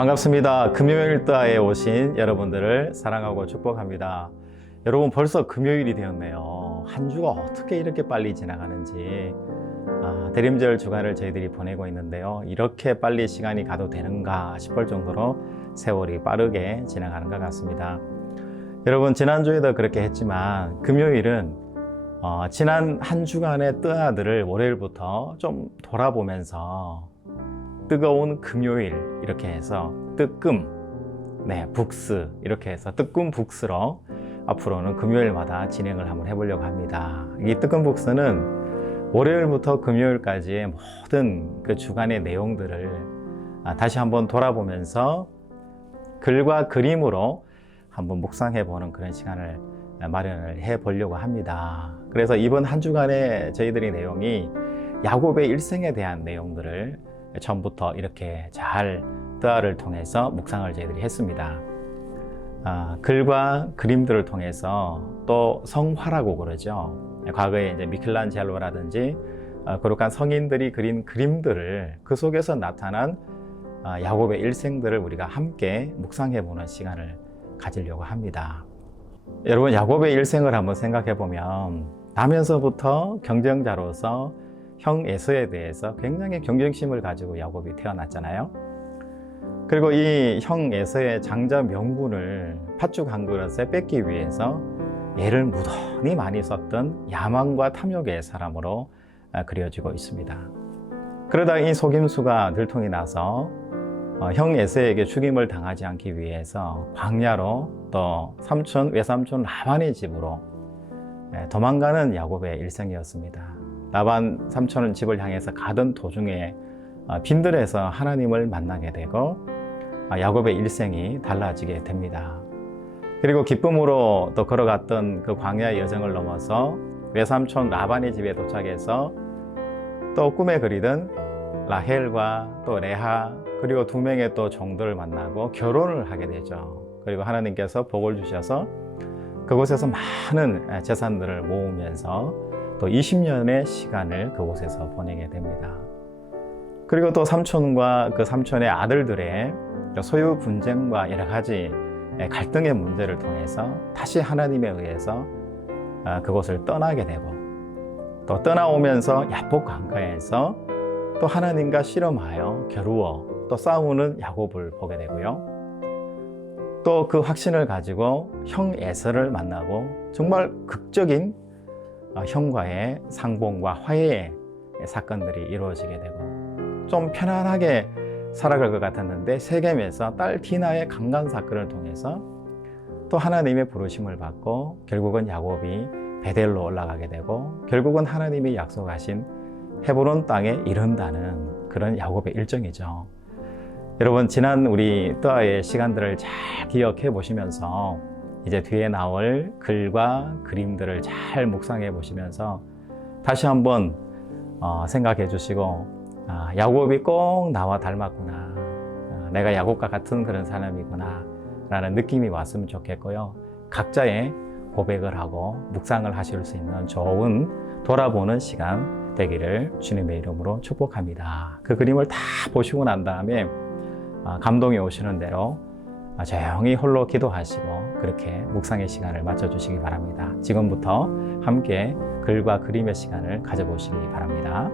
반갑습니다. 금요일 따에 오신 여러분들을 사랑하고 축복합니다. 여러분 벌써 금요일이 되었네요. 한 주가 어떻게 이렇게 빨리 지나가는지 아, 대림절 주간을 저희들이 보내고 있는데요. 이렇게 빨리 시간이 가도 되는가 싶을 정도로 세월이 빠르게 지나가는 것 같습니다. 여러분 지난주에도 그렇게 했지만 금요일은 어, 지난 한 주간의 뜨아들을 월요일부터 좀 돌아보면서 뜨거운 금요일 이렇게 해서 뜨끔 네 북스 이렇게 해서 뜨끔 북스로 앞으로는 금요일마다 진행을 한번 해보려고 합니다. 이 뜨끔 북스는 월요일부터 금요일까지의 모든 그 주간의 내용들을 아, 다시 한번 돌아보면서 글과 그림으로 한번 묵상해 보는 그런 시간을 마련을 해 보려고 합니다. 그래서 이번 한 주간의 저희들의 내용이 야곱의 일생에 대한 내용들을 처음부터 이렇게 잘 뜨아를 통해서 묵상을 저희들이 했습니다. 아, 글과 그림들을 통해서 또 성화라고 그러죠. 과거에 이제 미켈란젤로라든지 아, 거룩한 성인들이 그린 그림들을 그 속에서 나타난 아, 야곱의 일생들을 우리가 함께 묵상해 보는 시간을 가지려고 합니다. 여러분 야곱의 일생을 한번 생각해 보면 나면서부터 경쟁자로서 형 에서에 대해서 굉장히 경쟁심을 가지고 야곱이 태어났잖아요. 그리고 이 형 에서의 장자 명분을 팥죽 한 그릇에 뺏기 위해서 애를 무던히 많이 썼던 야망과 탐욕의 사람으로 아, 그려지고 있습니다. 그러다 이 속임수가 들통이 나서 어, 형 에서에게 죽임을 당하지 않기 위해서 광야로 또 삼촌 외삼촌 라반의 집으로 예, 도망가는 야곱의 일생이었습니다. 라반 삼촌은 집을 향해서 가던 도중에 어, 빈들에서 하나님을 만나게 되고 아, 야곱의 일생이 달라지게 됩니다. 그리고 기쁨으로 또 걸어갔던 그 광야 여정을 넘어서 외삼촌 라반의 집에 도착해서 또 꿈에 그리던 라헬과 또 레하 그리고 두 명의 또 종들을 만나고 결혼을 하게 되죠. 그리고 하나님께서 복을 주셔서 그곳에서 많은 재산들을 모으면서 또 20년의 시간을 그곳에서 보내게 됩니다. 그리고 또 삼촌과 그 삼촌의 아들들의 소유 분쟁과 여러 가지 갈등의 문제를 통해서 다시 하나님에 의해서 그곳을 떠나게 되고 또 떠나오면서 야복 강가에서 또 하나님과 씨름하여 겨루어 또 싸우는 야곱을 보게 되고요. 또 그 확신을 가지고 형 에서를 만나고 정말 극적인 형과의 상봉과 화해의 사건들이 이루어지게 되고 좀 편안하게 살아갈 것 같았는데 세겜에서 딸 디나의 강간 사건을 통해서 또 하나님의 부르심을 받고 결국은 야곱이 베델로 올라가게 되고 결국은 하나님이 약속하신 헤브론 땅에 이른다는 그런 야곱의 일정이죠. 여러분 지난 우리 뜨아의 시간들을 잘 기억해 보시면서 이제 뒤에 나올 글과 그림들을 잘 묵상해 보시면서 다시 한번 어, 생각해 주시고 아, 야곱이 꼭 나와 닮았구나. 아, 내가 야곱과 같은 그런 사람이구나. 라는 느낌이 왔으면 좋겠고요. 각자의 고백을 하고 묵상을 하실 수 있는 좋은 돌아보는 시간 되기를 주님의 이름으로 축복합니다. 그 그림을 다 보시고 난 다음에 아, 감동이 오시는 대로 조용히 홀로 기도하시고 그렇게 묵상의 시간을 맞춰주시기 바랍니다. 지금부터 함께 글과 그림의 시간을 가져보시기 바랍니다.